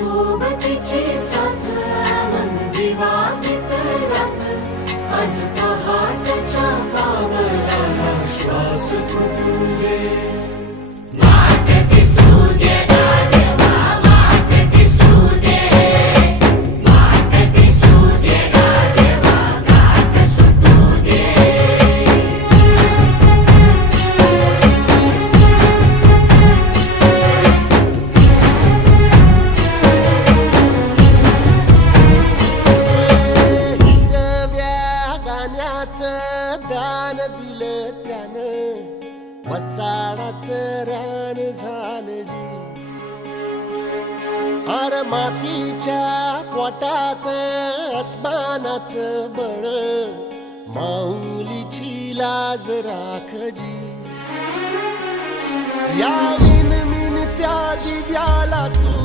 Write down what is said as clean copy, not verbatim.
सोबतीची साथ मन दिवाळीत रात आज पहाटच्या पावलाला श्वास फुटले वाट दिसू दे गाढवा वाट दिसू दे वाट दिसू दे गाढवा गाठ सुटू दे दान दिलं त्यानं वसाडाचं रान झालं जी अर मातीच्या पोटात अस्मानाचं बळ माऊलीची लाज राखजी या विनमिन त्या दिव्याला तू